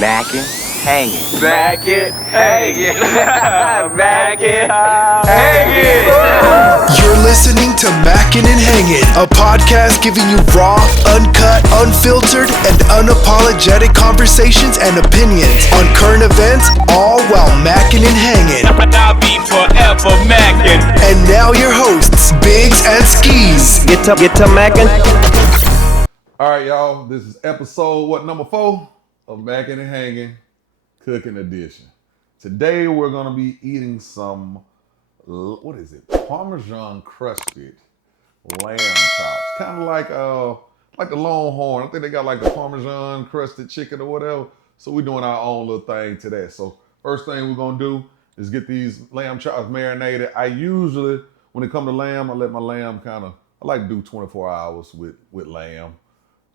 Mackin', hanging. Back it, hanging. Back it, hanging. You're listening to Mackin' and Hangin', a podcast giving you raw, uncut, unfiltered, and unapologetic conversations and opinions on current events, all while mackin' and hangin'. I'll be forever macking. And now your hosts, Biggs and Skis. Get to mackin'. All right, y'all. This is episode number 4 of Mackin' and Hangin' Cooking Edition. Today we're gonna be eating some Parmesan crusted lamb chops, kind of like the Longhorn. I think they got like the Parmesan crusted chicken or whatever. So we're doing our own little thing to that. So first thing we're gonna do is get these lamb chops marinated. I usually, when it comes to lamb, I let my lamb I like to do 24 hours with lamb.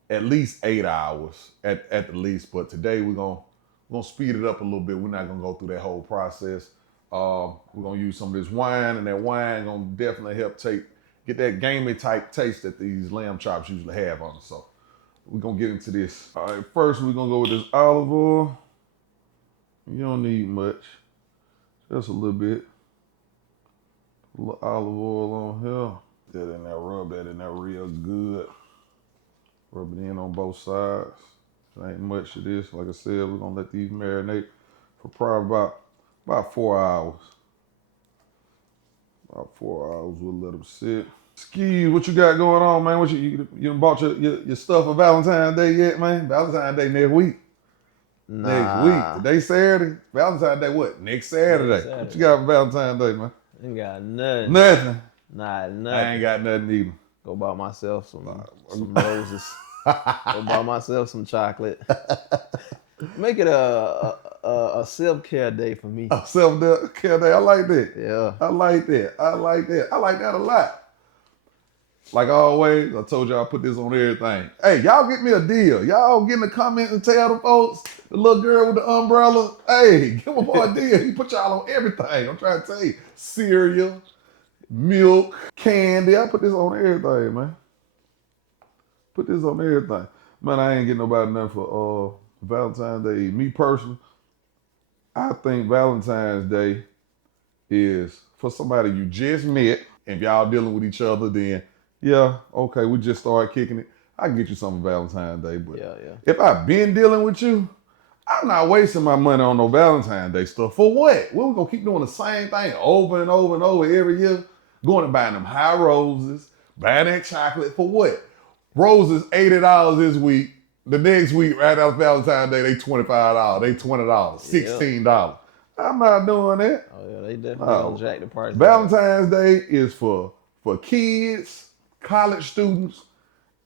At least 8 hours at the least, but today we're gonna speed it up a little bit. We're not gonna go through that whole process. We're gonna use some of this wine, and that wine gonna definitely help get that gamey type taste that these lamb chops usually have on it. So we're gonna get into this. All right, first we're gonna go with this olive oil. You don't need much, just a little bit. A little olive oil on here. That in there, rub that in there real good. Rub it in on both sides. There ain't much of this. Like I said, we're gonna let these marinate for probably about 4 hours. About 4 hours, we'll let them sit. Ski, what you got going on, man? What you done bought your stuff for Valentine's Day yet, man? Valentine's Day next week. Nah. Next week. Today Saturday. Valentine's Day what? Next Saturday. What you got for Valentine's Day, man? Ain't got nothing. Nothing. Nah, nothing. I ain't got nothing either. Go buy myself some roses. Go buy myself some chocolate. Make it a self-care day for me. A self-care day. I like that. Yeah. I like that. I like that a lot. Like always, I told y'all I put this on everything. Hey, y'all get me a deal. Y'all get in the comments and tell the folks, the little girl with the umbrella, hey, give my boy a deal. He put y'all on everything. I'm trying to tell you. Cereal, milk, candy. I put this on everything, man. Put this on everything. Man, I ain't getting nobody nothing for Valentine's Day. Me personally, I think Valentine's Day is for somebody you just met. If y'all dealing with each other, then yeah, okay, we just started kicking it. I can get you something Valentine's Day. But Yeah. if I've been dealing with you, I'm not wasting my money on no Valentine's Day stuff. For what? We're going to keep doing the same thing over and over and over every year. Going and buying them high roses, buying that chocolate. For what? Roses $80 this week. The next week, right after Valentine's Day, they $25. They $20, $16. I'm not doing that. Oh yeah, they definitely gonna jack the price. Valentine's Day is for kids, college students,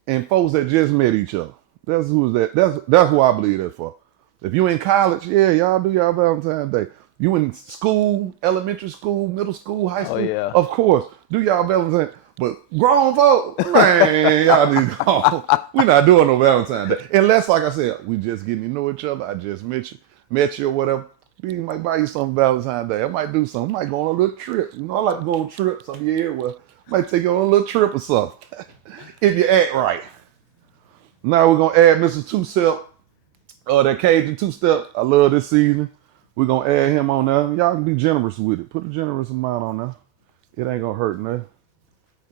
and folks that just met each other. That's who I believe that's for. If you in college, yeah, y'all do y'all Valentine's Day. You in school, elementary school, middle school, high school, yeah. Of course, do y'all Valentine's. But grown folk, man, y'all need to go. We're not doing no Valentine's Day. Unless, like I said, we just getting to know each other. I just met you or whatever. We might buy you something Valentine's Day. I might do something. I might go on a little trip. You know, I like to go on trips some year. Well, I might take you on a little trip or something. If you act right. Now we're going to add Mr. Two-Step, that Cajun Two-Step. I love this season. We're going to add him on there. Y'all can be generous with it. Put a generous amount on there. It ain't going to hurt nothing.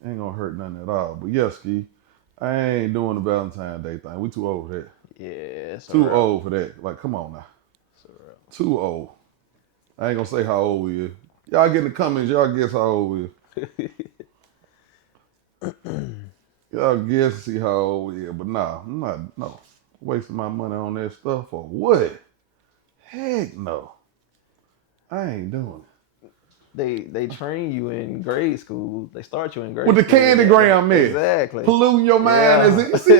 Ain't gonna hurt nothing at all. But yeah, Ski, I ain't doing the Valentine's Day thing. We too old for that. Yeah, it's too old for that. Like, come on now. Too old. I ain't gonna say how old we is. Y'all get in the comments, y'all guess how old we is. Y'all guess and see how old we is. But nah, I'm not wasting my money on that stuff for what? Heck no. I ain't doing it. They train you in grade school. They start you in grade with school. With the candy gram mix. Exactly. Polluting your mind. Yeah. See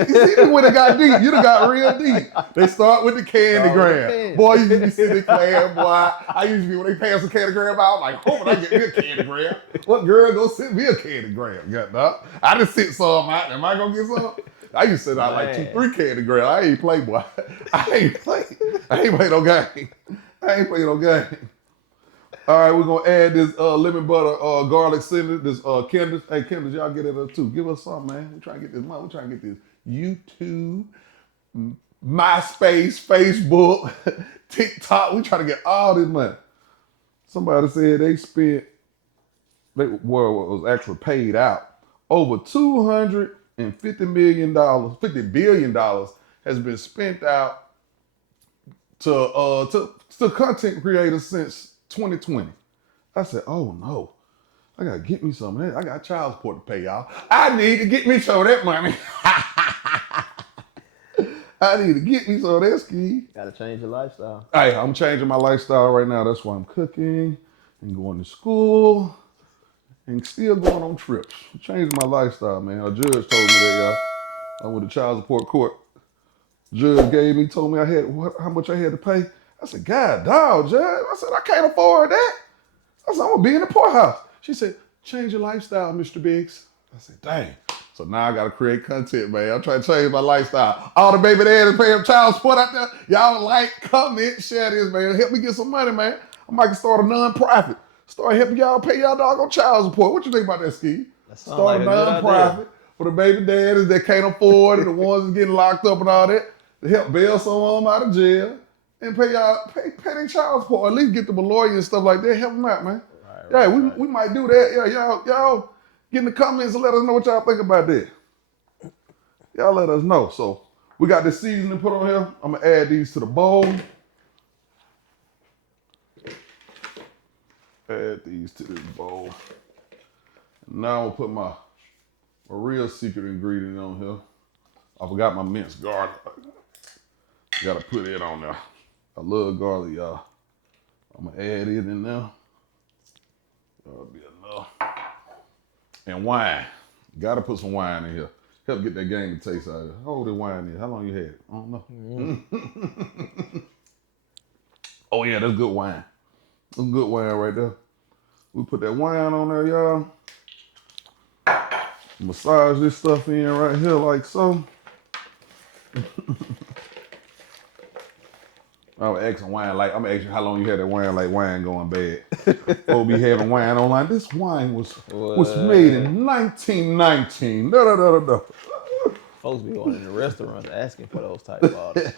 when it got deep. You done got real deep. They start with the candy gram. Boy, you used to be sitting in class, boy. I used to be, when they pass the candy gram out, I'm like, oh, when I get me a candy gram. What girl go sit me a candy gram? I just sit some out. Am I going to get some? I used to sit out like 2-3 candy grams. I ain't play, boy. I ain't play no game. All right, we're going to add this lemon butter garlic cinnamon, this Candace. Hey, Candace, y'all get it too. Give us something, man. We're trying to get this money. We're trying to get this YouTube MySpace, Facebook, TikTok. We trying to get all this money. Somebody said was actually paid out over $250 million, $50 billion has been spent out to content creators since 2020. I said, oh no, I gotta get me some of that. I got child support to pay, y'all. I need to get me some of that money. I need to get me some of that, Ski. Gotta change your lifestyle. Hey, I'm changing my lifestyle right now. That's why I'm cooking and going to school and still going on trips. I'm changing my lifestyle, man. A judge told me that, y'all. I went to child support court. Judge told me how much I had to pay. I said, God, dog, Judge. I said, I can't afford that. I said, I'm gonna be in the poorhouse. She said, change your lifestyle, Mr. Biggs. I said, dang. So now I gotta create content, man. I'm trying to change my lifestyle. All the baby daddies paying child support out there. Y'all like, comment, share this, man. Help me get some money, man. I might start a non-profit. Start helping y'all pay y'all doggone child support. What you think about that, Steve? Start like a non-profit for the baby daddies that can't afford it, the ones that's getting locked up and all that, to help bail some of them out of jail and pay their child support, or at least get them a lawyer and stuff like that. Help them out, man. Right, we might do that. Yeah, y'all get in the comments and let us know what y'all think about that. Y'all let us know. So we got this seasoning put on here. I'm gonna add these to the bowl. Add these to this bowl. Now I'm gonna put my real secret ingredient on here. I forgot my minced garlic. Gotta put it on there. I love garlic, y'all. I'm gonna add it in there. That'll be enough. And wine. Gotta put some wine in here. Help get that game to taste out of it. How old is wine is? How long you had it? I don't know. Mm. Oh yeah, that's good wine. That's good wine right there. We put that wine on there, y'all. Massage this stuff in right here like so. I'm asking how long you had that wine, like wine going bad. Or be having wine online. This wine was made in 1919. Da, da, da, da, da. Folks be going in the restaurants asking for those type of bottles.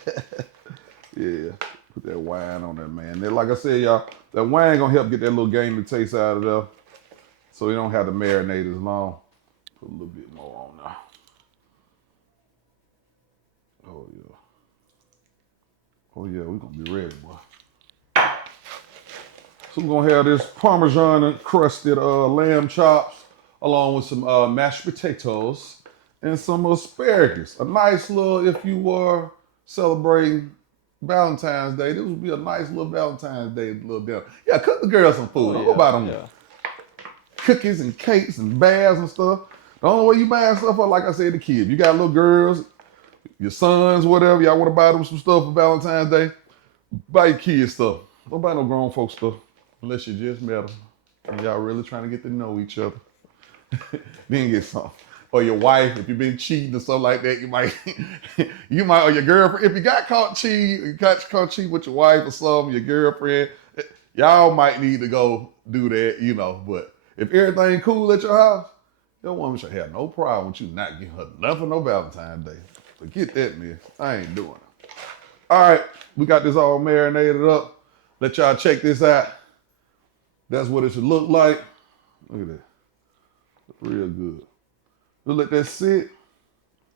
Yeah, put that wine on there, man. Then, like I said, y'all, that wine gonna help get that little gamey taste out of there, so you don't have to marinate as long. Put a little bit more on there. Oh yeah, we're gonna be ready, boy. So we're gonna have this Parmesan and crusted lamb chops, along with some mashed potatoes and some asparagus. A nice little, if you were celebrating Valentine's Day, this would be a nice little Valentine's Day little dinner. Yeah, cook the girls some food. Don't go buy them cookies and cakes and baths and stuff. The only way you buy stuff up, like I said, the kids. You got little girls, your sons, whatever, y'all want to buy them some stuff for Valentine's Day, buy your kids stuff. Don't buy no grown folks stuff unless you just met them and y'all really trying to get to know each other. Then get something. Or your wife, if you've been cheating or something like that, you might, or your girlfriend, if you got caught cheating with your wife or something, your girlfriend, y'all might need to go do that, but if everything cool at your house, your woman should have no problem with you not giving her nothing no Valentine's Day. Forget that, man. I ain't doing it. All right, we got this all marinated up. Let y'all check this out. That's what it should look like. Look at that. Real good. We'll let that sit.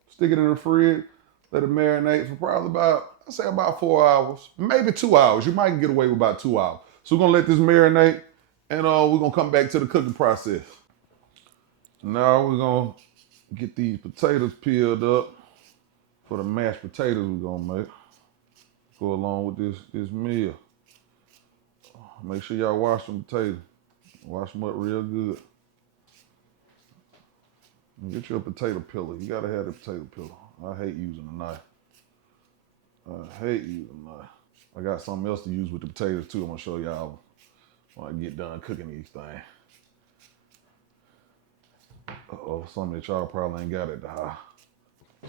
Stick it in the fridge. Let it marinate for probably about 4 hours. Maybe 2 hours. You might get away with about 2 hours. So we're going to let this marinate, and we're going to come back to the cooking process. Now we're going to get these potatoes peeled up for the mashed potatoes we're going to make. Go along with this meal. Make sure y'all wash them potatoes. Wash them up real good. And get you a potato peeler. You gotta have the potato peeler. I hate using a knife. I got something else to use with the potatoes too. I'm gonna show y'all when I get done cooking these things. Something that y'all probably ain't got at the house.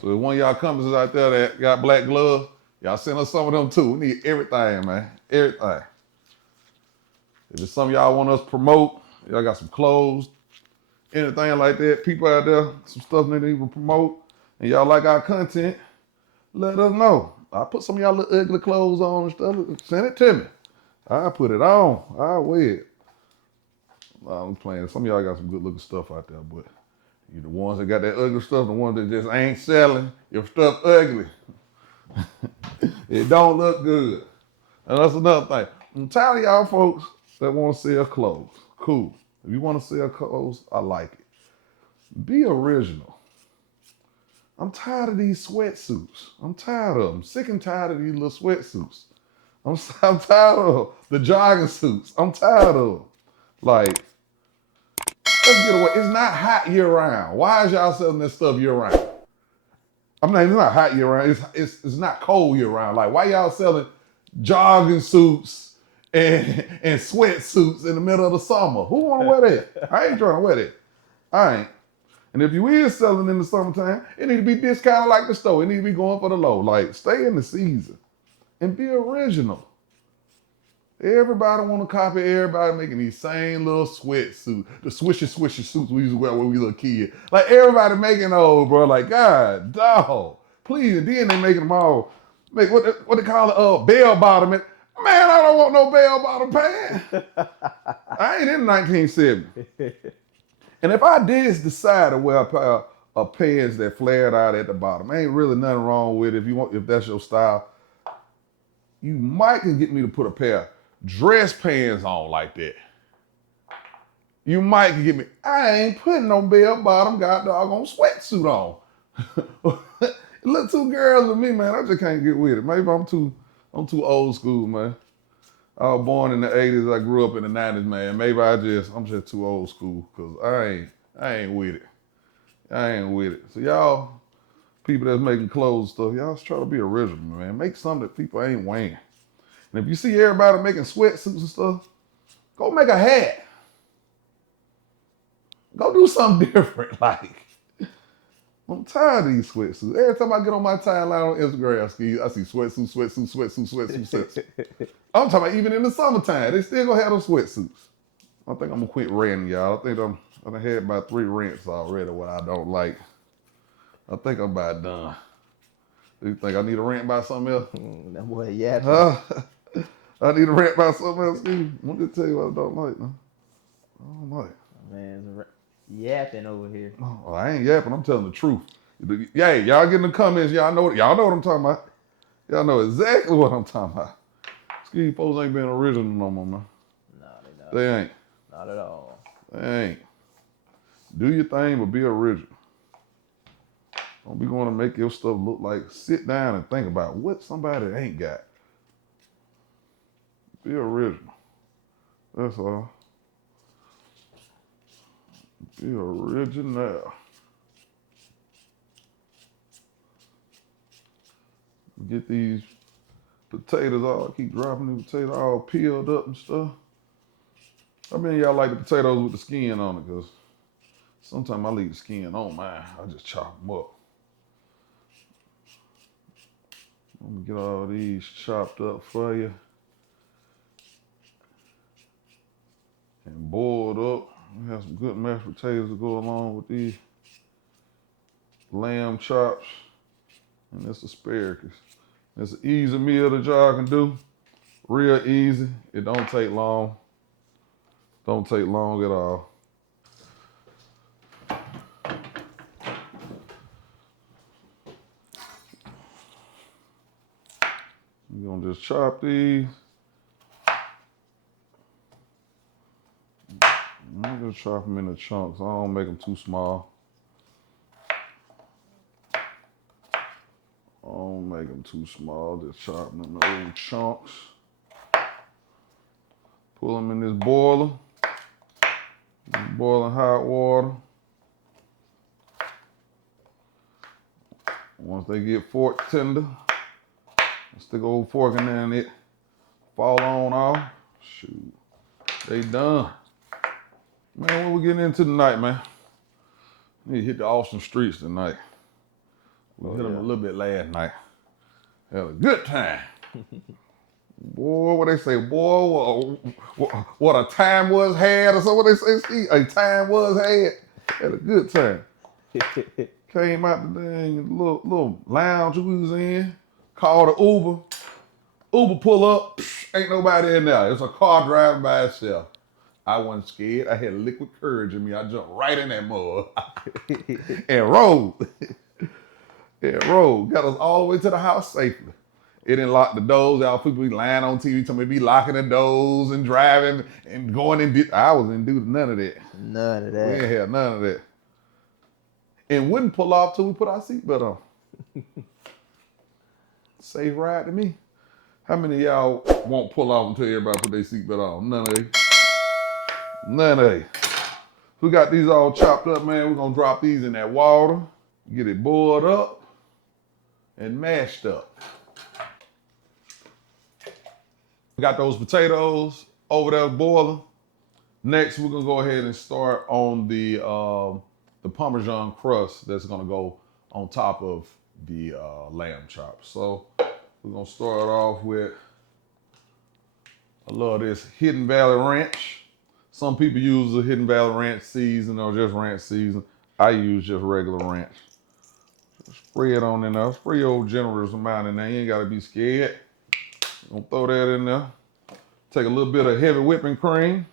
So if one of y'all companies out there that got black gloves, y'all send us some of them too. We need everything, man. Everything. If it's something y'all want us to promote, y'all got some clothes, anything like that, people out there, some stuff they need to promote, and y'all like our content, let us know. I put some of y'all little ugly clothes on and stuff. Send it to me. I put it on. I wear it. I'm playing. Some of y'all got some good looking stuff out there, but you the ones that got that ugly stuff, the ones that just ain't selling, your stuff ugly. It don't look good. And that's another thing. I'm tired of y'all folks that want to sell clothes. Cool. If you want to sell clothes, I like it. Be original. I'm tired of these sweatsuits. I'm tired of them. Sick and tired of these little sweatsuits. I'm tired of the jogging suits. I'm tired of them. Like, let's get away. It's not hot year round. Why is y'all selling this stuff year round? It's not hot year round. It's not cold year round. Like, why y'all selling jogging suits and sweatsuits in the middle of the summer? Who want to wear that? I ain't trying to wear that. I ain't. And if you is selling in the summertime, it need to be discounted like the store. It need to be going for the low. Like, stay in the season and be original. Everybody want to copy everybody making these same little sweatsuits, the swishy suits we used to wear when we were little kids. Like everybody making those, bro. Like, God, dog, please. And then they making them all make what they call it, bell bottom. Man, I don't want no bell bottom pants. I ain't in 1970. And if I did decide to wear a pair of pants that flared out at the bottom, ain't really nothing wrong with it. If that's your style, you might can get me to put a pair of dress pants on like that. You might can get me. I ain't putting no bell bottom god doggone sweatsuit on. It look too girls to me, man. I just can't get with it. Maybe I'm too old school, man. I was born in the 80s. I grew up in the 90s, man. Maybe I'm just too old school because I ain't with it. I ain't with it. So y'all, people that's making clothes and stuff, y'all just try to be original, man. Make something that people ain't wearing. And if you see everybody making sweatsuits and stuff, go make a hat. Go do something different. Like, I'm tired of these sweatsuits. Every time I get on my timeline on Instagram, I see sweatsuits. I'm talking about even in the summertime, they still gonna have those sweatsuits. I think I'm gonna quit ranting, y'all. I think I done had about 3 rants already what I don't like. I think I'm about done. Do you think I need a rant about something else? That boy yapping. I need a rant about something else, Steve. I'm gonna tell you what I don't like, man. I don't like. Man, yapping over here. Oh, I ain't yapping. I'm telling the truth. Yeah, y'all get in the comments. Y'all know what I'm talking about. Y'all know exactly what I'm talking about. Ski folks ain't being original no more, man. No, they not. They ain't. Not at all. They ain't. Do your thing, but be original. Don't be going to make your stuff look like. Sit down and think about what somebody ain't got. Be original. That's all. Be original. Get these potatoes all, keep dropping the potatoes all peeled up and stuff. I mean, y'all like the potatoes with the skin on it, because sometimes I leave the skin on mine. I just chop them up. I'm gonna get all these chopped up for you and boiled up. We have some good mashed potatoes to go along with these lamb chops and this asparagus. It's an easy meal that y'all can do. Real easy. It don't take long. Don't take long at all. We're gonna just chop these. I'm just chop them into chunks. I don't make them too small. I don't make them too small. Just chop them in little chunks. Pull them in this boiler. Boiling hot water. Once they get fork tender, stick an old fork in there and it fall on off. Shoot, they done. Man, what we getting into tonight, man? Need to hit the Austin streets tonight. We hit them a little bit last night. Had a good time. Boy, what they say, boy, what a time was had, or so what they say, Steve? A time was had. Had a good time. Came out the dang little lounge we was in, call the Uber. Uber pull up, ain't nobody in there. It's a car driving by itself. I wasn't scared. I had liquid courage in me. I jumped right in that mud and rolled. And rolled. Got us all the way to the house safely. It didn't lock the doors. Y'all people be lying on TV telling me be locking the doors and driving and going in. I wasn't do none of that. None of We that. ain't had none of that. And wouldn't pull off till we put our seatbelt on. Safe ride to me. How many of y'all won't pull off until everybody put their seatbelt on? None of you. None of you. We got these all chopped up, man. We're gonna drop these in that water, get it boiled up and mashed up. We got those potatoes over there boiling. Next, we're gonna go ahead and start on the Parmesan crust that's gonna go on top of the lamb chops. So we're gonna start off with, I love this Hidden Valley Ranch. Some people use the Hidden Valley Ranch season or just ranch season. I use just regular ranch. Spray it on in there. Spray your old generous amount in there. You ain't gotta be scared. Gonna throw that in there. Take a little bit of heavy whipping cream.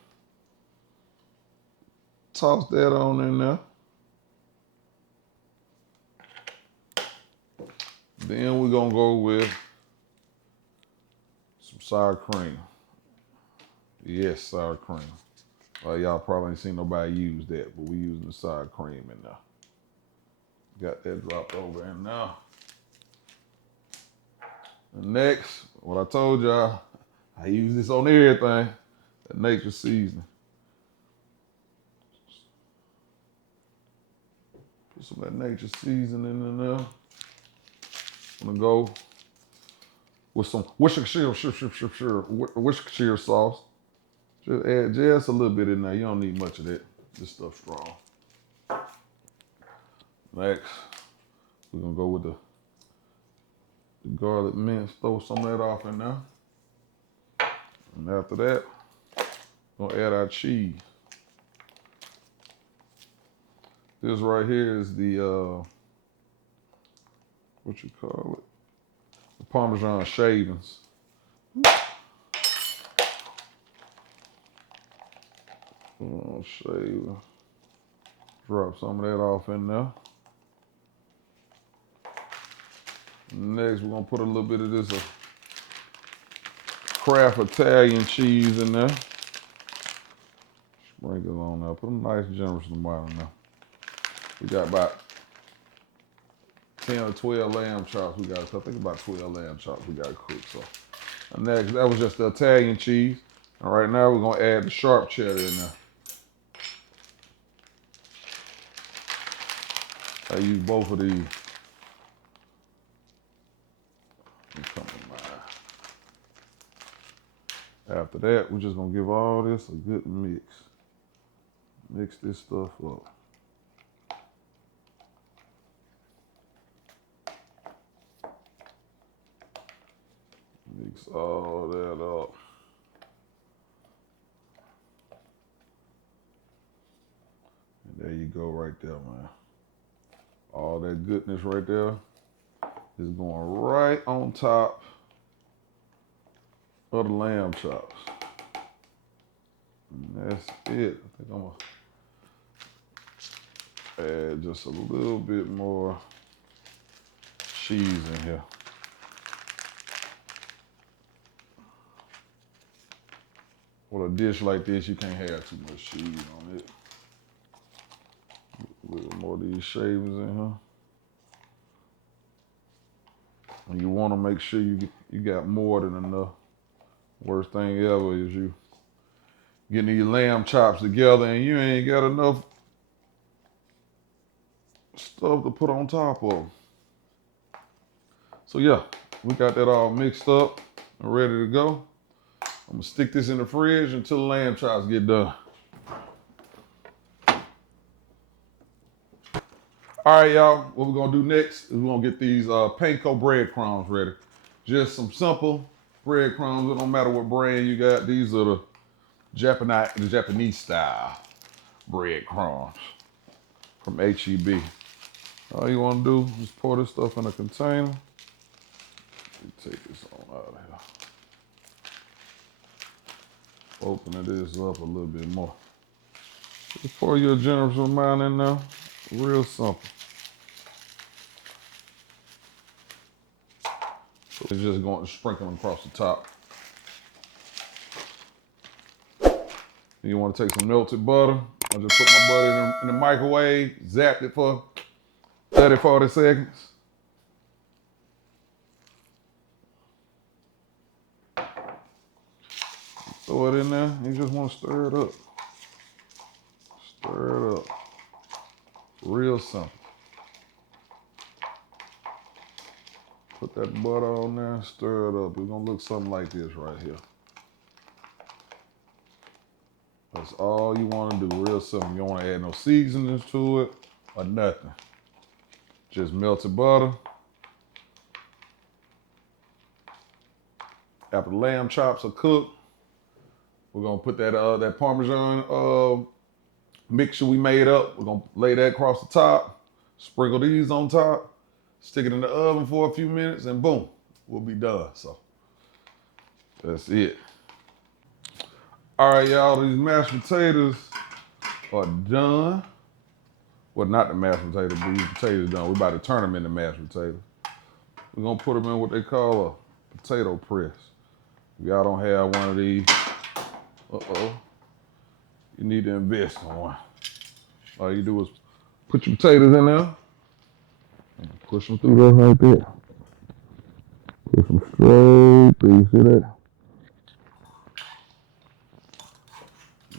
Toss that on in there. Then we're gonna go with some sour cream. Yes, sour cream. Y'all probably ain't seen nobody use that, but we using the sour cream in there. Got that dropped over in now. And next, what I told y'all, I use this on everything, that nature seasoning. Put some of that nature seasoning in there. I'm gonna go with some Worcestershire sauce. Just add just a little bit in there. You don't need much of that. This stuff's strong. Next, we're gonna go with the garlic mince. Throw some of that off in there. And after that, we're gonna add our cheese. This right here is the what you call it? The Parmesan shavings. Shave. Drop some of that off in there. Next, we're gonna put a little bit of this Kraft Italian cheese in there. Sprinkle on there. Put a nice generous amount in there. We got about 10 or 12 lamb chops we got. I think about 12 lamb chops we got to cook. So, and next, that was just the Italian cheese. And right now, we're gonna add the sharp cheddar in there. I use both of these. After that, we're just gonna give all this a good mix. Mix this stuff up. Mix all that up. And there you go right there, man. All that goodness right there is going right on top of the lamb chops. And that's it. I think I'm gonna add just a little bit more cheese in here. With a dish like this, you can't have too much cheese on it. A little more of these shavings in here. And you want to make sure you got more than enough. Worst thing ever is you getting these lamb chops together and you ain't got enough stuff to put on top of them. So yeah, we got that all mixed up and ready to go. I'm gonna stick this in the fridge until the lamb chops get done. All right, y'all, what we're gonna do next is we're gonna get these panko breadcrumbs ready. Just some simple breadcrumbs. It don't matter what brand you got. These are the Japanese style breadcrumbs from HEB. All you wanna do is pour this stuff in a container. Take this on out of here. Opening this up a little bit more. Just pour your generous amount in there. Real simple. So it's just going to sprinkle them across the top. You want to take some melted butter. I just put my butter in the microwave, zapped it for 30, 40 seconds. Throw it in there. You just want to stir it up. Stir it up. Real simple. Put that butter on there, stir it up. It's gonna look something like this right here. That's all you wanna do, real simple. You don't wanna add no seasonings to it or nothing. Just melted butter. After the lamb chops are cooked, we're gonna put that Parmesan mixture we made up. We're gonna lay that across the top, sprinkle these on top, stick it in the oven for a few minutes, and boom, we'll be done. So that's it. All right, y'all, these mashed potatoes are done. Well, not the mashed potatoes, but these potatoes done. We're about to turn them into mashed potatoes. We're gonna put them in what they call a potato press. If y'all don't have one of these, you need to invest in one. All you do is put your potatoes in there and push them through there like that. Push them straight through, you see that?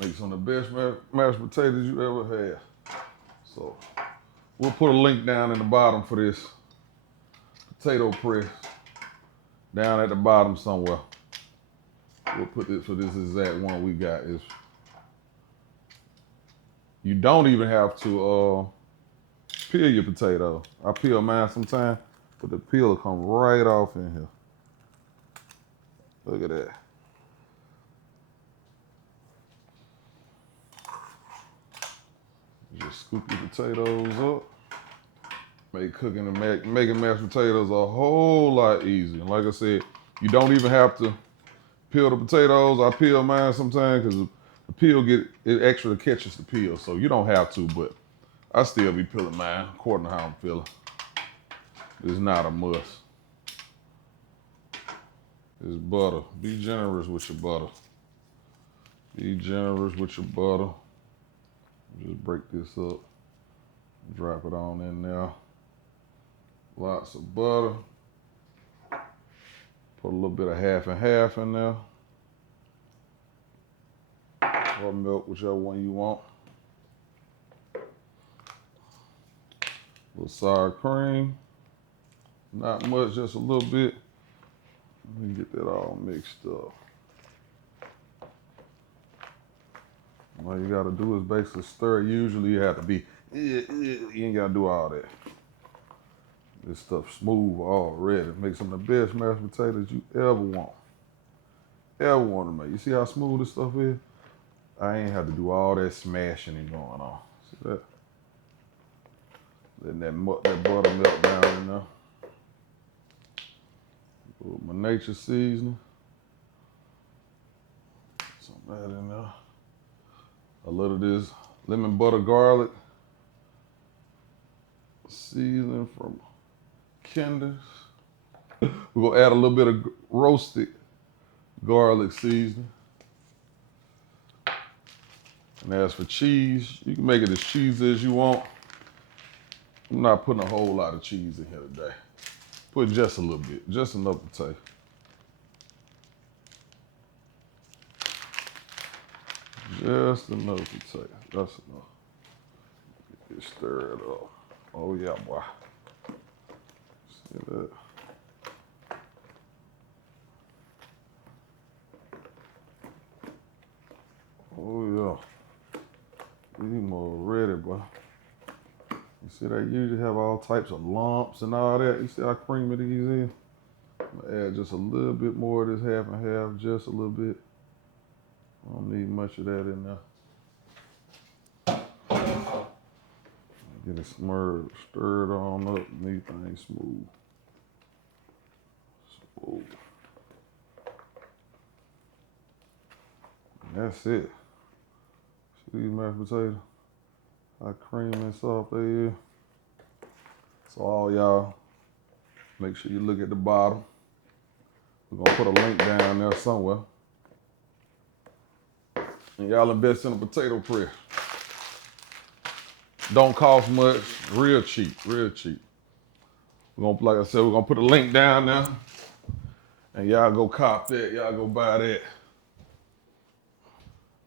Make some of the best mashed potatoes you ever had. So we'll put a link down in the bottom for this potato press, down at the bottom somewhere. We'll put this for this exact one we got. You don't even have to peel your potato. I peel mine sometimes, but the peel will come right off in here. Look at that. Just scoop your potatoes up. Make cooking and making mashed potatoes a whole lot easier. Like I said, you don't even have to peel the potatoes. I peel mine sometimes because the peel it extra catches the peel, so you don't have to, but I still be peeling mine according to how I'm feeling. It's not a must. It's butter. Be generous with your butter. Be generous with your butter. Just break this up. Drop it on in there. Lots of butter. Put a little bit of half and half in there. Or milk, whichever one you want. A little sour cream. Not much, just a little bit. Let me get that all mixed up. All you gotta do is basically stir it. Usually you have to be, you ain't gotta do all that. This stuff smooth already. Make some of the best mashed potatoes you ever want. Ever want to make. You see how smooth this stuff is? I ain't have to do all that smashing and going on. See that? Letting that butter melt down in there. Put my nature seasoning. Some of that in there. A little of this lemon butter garlic seasoning from Kinder's. We're gonna add a little bit of roasted garlic seasoning. And as for cheese, you can make it as cheesy as you want. I'm not putting a whole lot of cheese in here today. Put just a little bit, just enough to taste. Just enough to taste. That's enough. Get stir it up. Oh yeah, boy. See that? Oh yeah. These more ready, boy. You see they usually have all types of lumps and all that. You see how creamy these is? I'm gonna add just a little bit more of this half and half, just a little bit. I don't need much of that in there. Get it stirred on up, make things smooth. Ooh. And that's it. See these mashed potatoes? How creamy and soft they is. So all y'all, make sure you look at the bottom. We're gonna put a link down there somewhere. And y'all invest in a potato press. Don't cost much, real cheap, real cheap. We're gonna, like I said, we're gonna put a link down there. And y'all go cop that, y'all go buy that.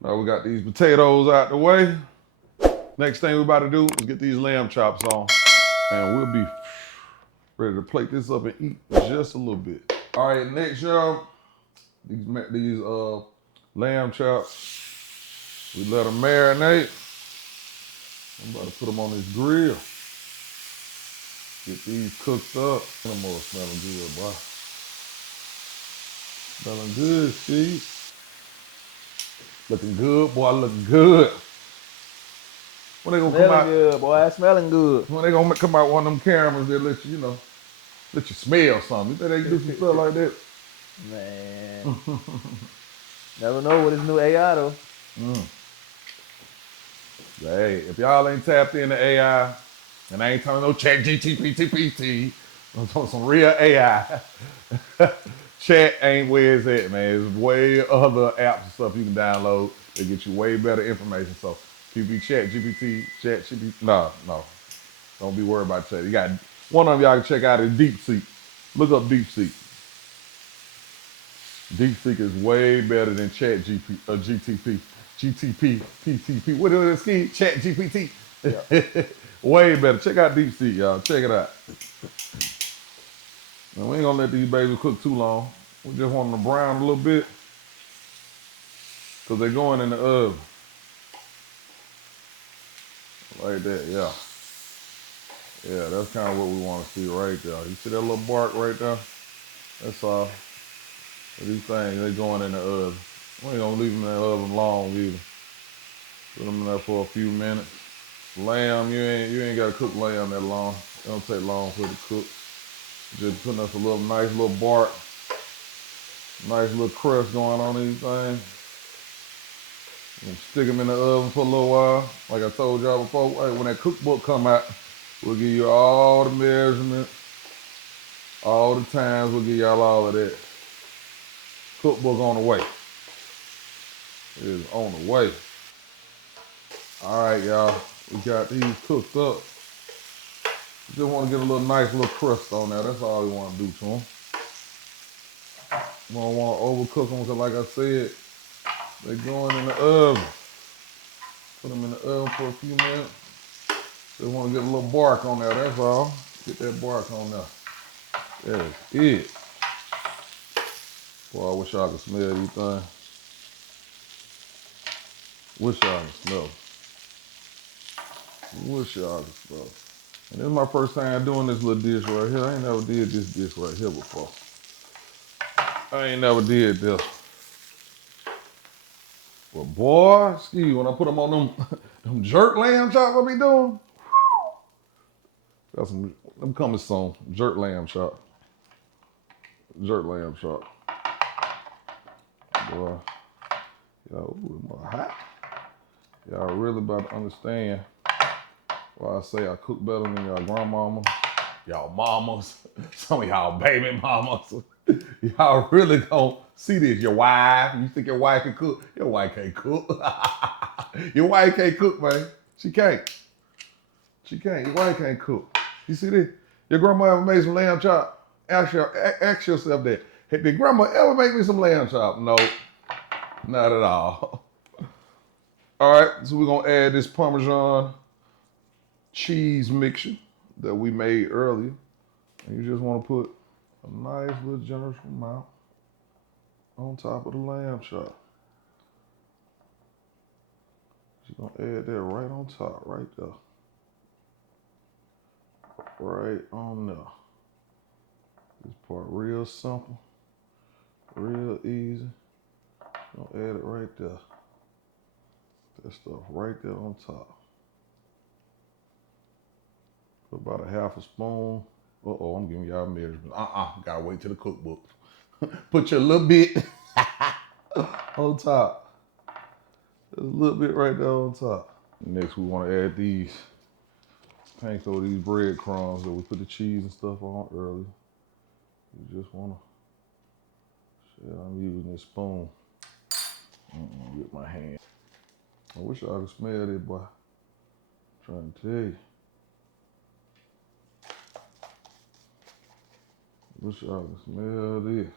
Now we got these potatoes out the way. Next thing we about to do is get these lamb chops on. And we'll be ready to plate this up and eat just a little bit. All right, next y'all, these lamb chops, we let them marinate. I'm about to put them on this grill. Get these cooked up. Them more smelling good, boy. Smelling good, Steve. Looking good, boy, looking good. When they gonna come out? Good, boy. Smelling good. When they gonna come out one of them cameras that let you, let you smell something. You think they can do some stuff like that? Man. Never know with this new AI though. Hey, if y'all ain't tapped into AI, and I ain't talking no chat GTP, I'm talking some real AI. Chat ain't where it's at, man. There's way other apps and stuff you can download that get you way better information. So QB Chat GPT, no. Don't be worried about chat. You got one of them y'all can check out is DeepSeek. Look up DeepSeek. DeepSeek is way better than Chat GTP, PTP. What is it? Chat GPT. Yeah. Way better. Check out DeepSeek, y'all. Check it out. Now, we ain't gonna let these babies cook too long. We just want them to brown a little bit because they're going in the oven. Like that, yeah. Yeah, that's kind of what we want to see right there. You see that little bark right there? That's all. These things, they going in the oven. We ain't gonna leave them in the oven long either. Put them in there for a few minutes. Lamb, you ain't gotta cook lamb that long. It don't take long for it to cook. Just putting us a little nice little bark, nice little crust going on these things. And stick them in the oven for a little while. Like I told y'all before, hey, when that cookbook come out, we'll give you all the measurements, all the times, we'll give y'all all of that. Cookbook on the way. It is on the way. All right, y'all. We got these cooked up. Just want to get a little nice little crust on there. That's all we want to do to them. We don't want to overcook them because, like I said, they're going in the oven. Put them in the oven for a few minutes. Just want to get a little bark on there. That's all. Get that bark on there. That's it. Boy, I wish y'all could smell these things. Wish y'all could smell. Wish y'all could smell. And this is my first time doing this little dish right here. I ain't never did this dish right here before. I ain't never did this. But boy, excuse me, when I put them on them jerk lamb chops I be doing, got them coming soon. Jerk lamb chop. Jerk lamb chop. Boy, y'all, hot. Y'all really about to understand why I say I cook better than y'all grandmama, y'all mamas, some of y'all baby mamas. Y'all really gonna see this. Your wife, you think your wife can cook? Your wife can't cook. Your wife can't cook, man. She can't. She can't. Your wife can't cook. You see this? Your grandma ever made some lamb chop? Ask yourself that. Hey, did grandma ever make me some lamb chop? No, not at all. All right, so we're gonna add this Parmesan cheese mixture that we made earlier. And you just wanna put a nice little generous amount on top of the lamb chop. You're gonna add that right on top, right there. Right on there. This part real simple, real easy. Gonna add it right there. That stuff right there on top. Put about a half a spoon. Uh-oh, I'm giving y'all measurements. Gotta wait till the cookbook. Put your little bit on top. There's a little bit right there on top. Next, we want to add these panko, these breadcrumbs that we put the cheese and stuff on earlier. You just want to, I'm using this spoon with my hand. I wish I could smell it, boy. I'm trying to tell you. Wish I could smell this.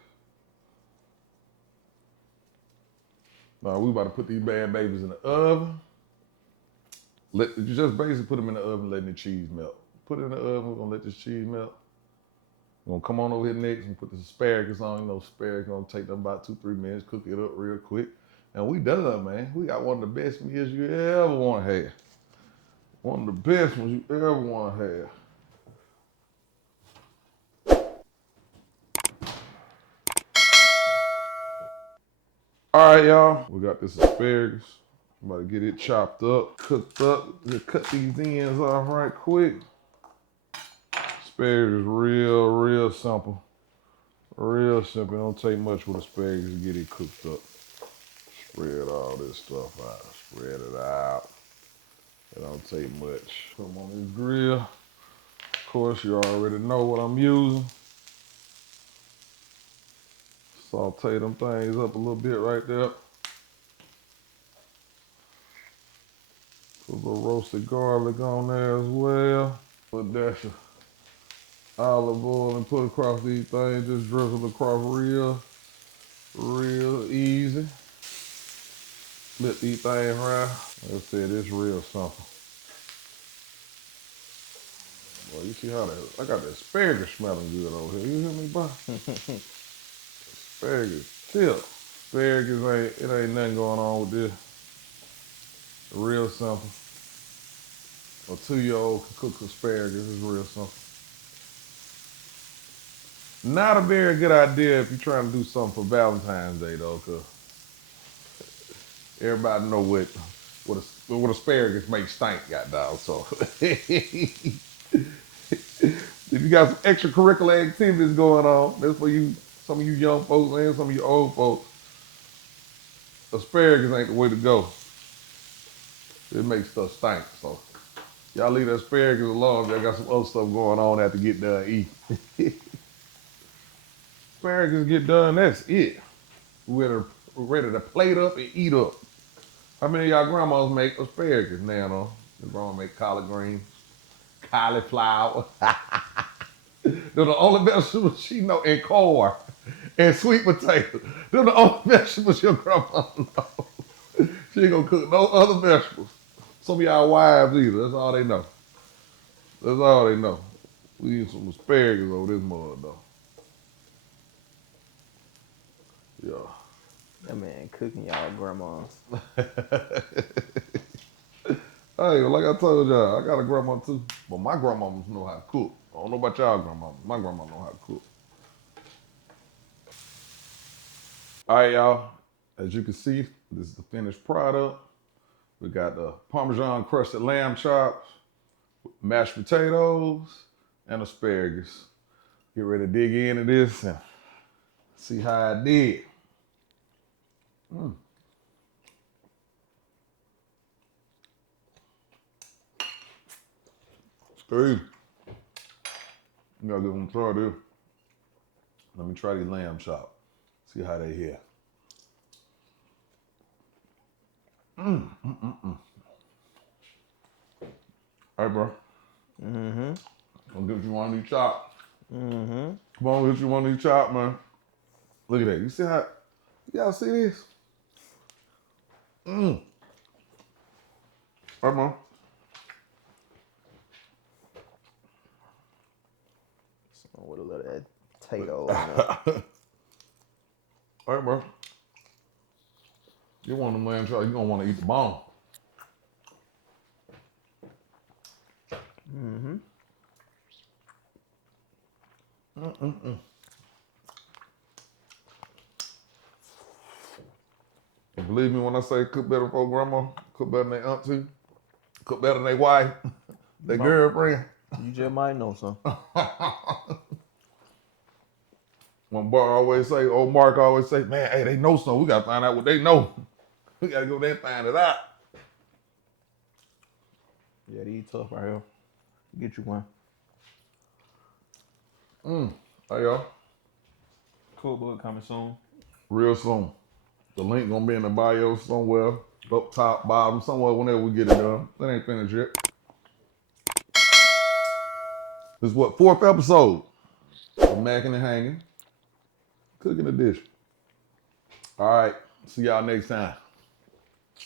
Now we about to put these bad babies in the oven. You just basically put them in the oven, letting the cheese melt. Put it in the oven, we're gonna let this cheese melt. We're gonna come on over here next and put the asparagus on. You know, asparagus gonna take them about 2-3 minutes, cook it up real quick. And we done, man. We got one of the best meals you ever want to have. One of the best ones you ever want to have. All right, y'all. We got this asparagus. I'm about to get it chopped up, cooked up. Just cut these ends off right quick. Asparagus is real simple. Real simple. It don't take much with asparagus to get it cooked up. Spread all this stuff out. Spread it out. It don't take much. Put them on this grill. Of course, you already know what I'm using. Saute them things up a little bit right there. Put a little roasted garlic on there as well. Put a dash of olive oil and put across these things. Just drizzle across real easy. Flip these things around. Like I said, it's real simple. Well, you see how I got the asparagus smelling good over here. You hear me, boy? Asparagus tip. Asparagus it ain't nothing going on with this. Real simple. A 2-year-old can cook asparagus. It's real simple. Not a very good idea if you're trying to do something for Valentine's Day though, cause everybody know what asparagus makes stink, goddamn. So if you got some extracurricular activities going on, that's for you, some of you young folks and some of you old folks. Asparagus ain't the way to go. It makes stuff stink. So y'all leave the asparagus alone. Y'all got some other stuff going on after get done eating. Asparagus get done, that's it. We're ready to plate up and eat up. How many of y'all grandmas make asparagus now, though? Your grandma make collard greens, cauliflower. They're the only vegetables she know, and corn, and sweet potato. They're the only vegetables your grandma knows. She ain't gonna cook no other vegetables. Some of y'all wives either, that's all they know. That's all they know. We eat some asparagus over this mud, though. Yeah. That man cooking y'all grandmas. Hey, like I told y'all, I got a grandma too. But my grandmamas know how to cook. I don't know about y'all grandmamas. My grandma know how to cook. All right, y'all. As you can see, this is the finished product. We got the Parmesan crusted lamb chops, mashed potatoes, and asparagus. Get ready to dig into this and see how I did. Steve, you gotta give them a try this. Let me try these lamb chops. See how they hit. All right, bro. I'm gonna get you one of these chops. Come on, get you one of these chops, man. Look at that. You see how, y'all see this? All right, man. With a little of that potato on there. All right, bro. You want them lamb chops, you're gonna wanna eat the bone. Believe me when I say cook better for grandma, cook better than their auntie, cook better than their wife, their girlfriend. You just might know something. When Mark always say, man, hey, they know something. We gotta find out what they know. We gotta go there and find it out. Yeah, these tough right here. Get you one. Hey y'all, Cookbook coming soon. real soon. The link gonna be in the bio somewhere, up top, bottom, somewhere whenever we get it done. That ain't finished yet. This is what, 4th episode of Mackin' and Hanging, cooking a dish. All right, see y'all next time.